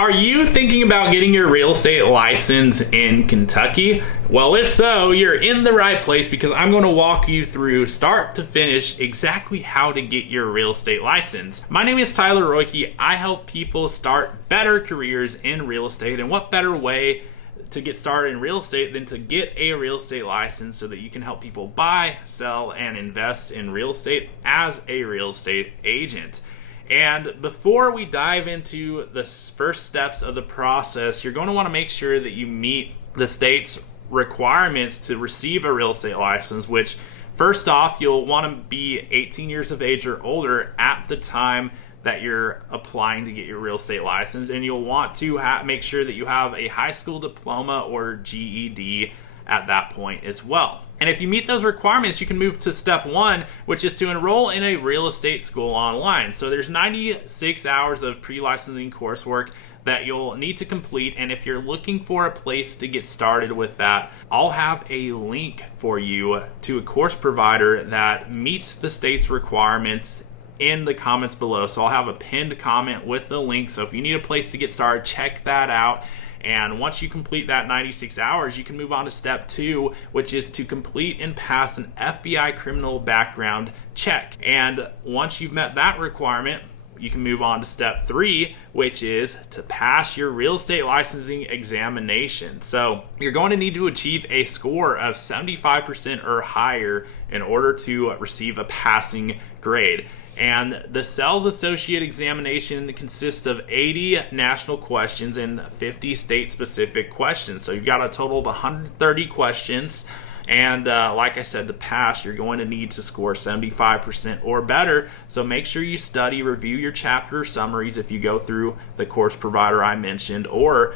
Are you thinking about getting your real estate license in Kentucky? Well, if so, you're in the right place because I'm going to walk you through start to finish exactly how to get your real estate license. My name is Tyler Roicki. I help people start better careers in real estate, and what better way to get started in real estate than to get a real estate license so that you can help people buy, sell, and invest in real estate as a real estate agent. And before we dive into the first steps of the process, you're going to want to make sure that you meet the state's requirements to receive a real estate license, which first off, you'll want to be 18 years of age or older at the time that you're applying to get your real estate license, and you'll want to make sure that you have a high school diploma or GED at that point as well. And if you meet those requirements, you can move to step one, which is to enroll in a real estate school online. So there's 96 hours of pre-licensing coursework that you'll need to complete, and if you're looking for a place to get started with that, I'll have a link for you to a course provider that meets the state's requirements in the comments below. So I'll have a pinned comment with the link, so if you need a place to get started, check that out. And once you complete that 96 hours, you can move on to step two, which is to complete and pass an FBI criminal background check. And once you've met that requirement, you can move on to step three, which is to pass your real estate licensing examination. So you're going to need to achieve a score of 75% or higher in order to receive a passing grade. And the Sales Associate examination consists of 80 national questions and 50 state-specific questions. So you've got a total of 130 questions. And like I said, to pass, you're going to need to score 75% or better. So make sure you study, review your chapter summaries if you go through the course provider I mentioned, or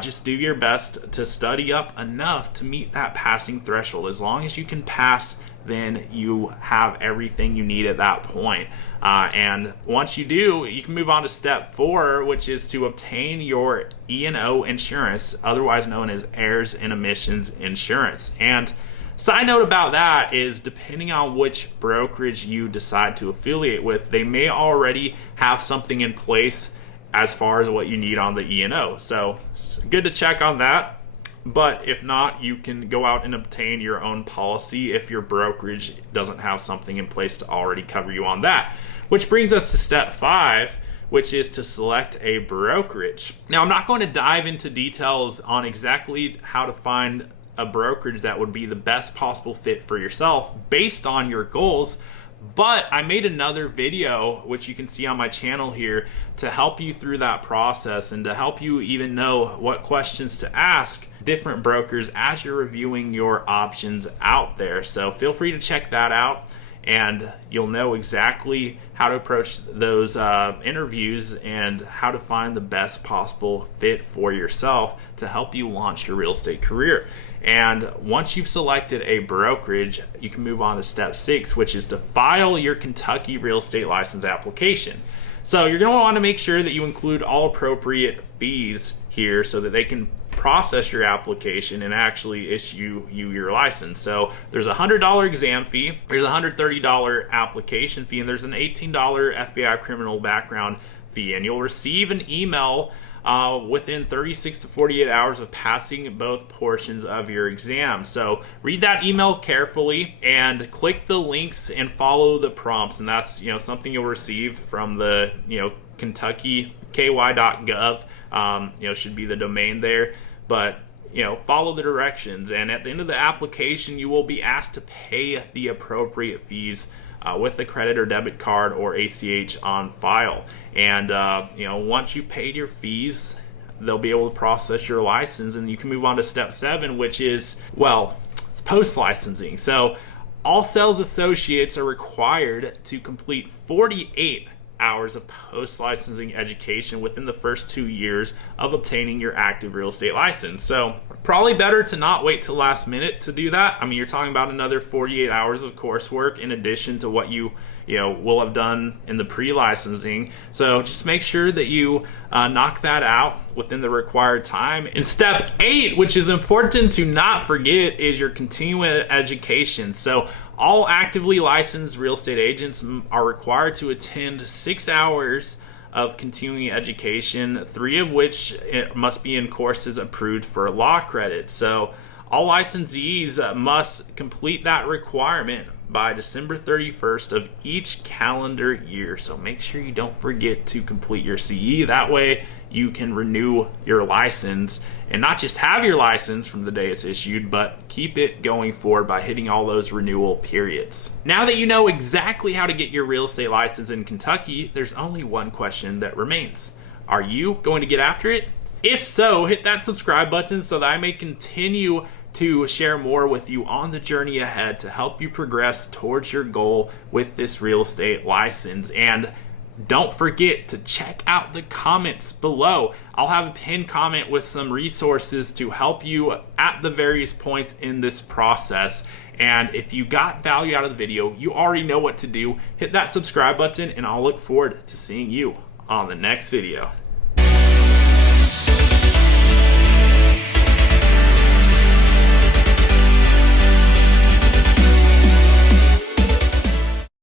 just do your best to study up enough to meet that passing threshold. As long as you can pass, then you have everything you need at that point. And once you do, you can move on to step four, which is to obtain your E&O insurance, otherwise known as heirs and omissions insurance. And side note about that is, depending on which brokerage you decide to affiliate with, they may already have something in place as far as what you need on the E&O. So it's good to check on that. But if not, you can go out and obtain your own policy if your brokerage doesn't have something in place to already cover you on that. Which brings us to step five, which is to select a brokerage. Now, I'm not going to dive into details on exactly how to find a brokerage that would be the best possible fit for yourself based on your goals, but I made another video, which you can see on my channel here, to help you through that process and to help you even know what questions to ask different brokers as you're reviewing your options out there. So feel free to check that out, and you'll know exactly how to approach those interviews and how to find the best possible fit for yourself to help you launch your real estate career. And once you've selected a brokerage, you can move on to step six, which is to file your Kentucky real estate license application. So you're going to want to make sure that you include all appropriate fees here so that they can process your application and actually issue you your license. So there's a $100 exam fee, there's a $130 application fee, and there's an $18 FBI criminal background fee. And you'll receive an email within 36 to 48 hours of passing both portions of your exam. So read that email carefully and click the links and follow the prompts. And that's something you'll receive from the Kentucky ky.gov. Should be the domain there. But follow the directions, and at the end of the application, you will be asked to pay the appropriate fees with the credit or debit card or ACH on file. And once you've paid your fees, they'll be able to process your license, and you can move on to step seven, which is, it's post-licensing. So all sales associates are required to complete 48 hours of post-licensing education within the first 2 years of obtaining your active real estate license. So probably better to not wait till last minute to do that. I mean, you're talking about another 48 hours of coursework in addition to what you will have done in the pre-licensing. So just make sure that you knock that out within the required time. And step 8, which is important to not forget, is your continuing education. So all actively licensed real estate agents are required to attend 6 hours of continuing education, 3 of which must be in courses approved for law credit. So all licensees must complete that requirement by December 31st of each calendar year. So make sure you don't forget to complete your CE. That way you can renew your license and not just have your license from the day it's issued, but keep it going forward by hitting all those renewal periods. Now that you know exactly how to get your real estate license in Kentucky, there's only one question that remains. Are you going to get after it? If so, hit that subscribe button so that I may continue to share more with you on the journey ahead to help you progress towards your goal with this real estate license. And don't forget to check out the comments below. I'll have a pinned comment with some resources to help you at the various points in this process. And if you got value out of the video, you already know what to do. Hit that subscribe button and I'll look forward to seeing you on the next video.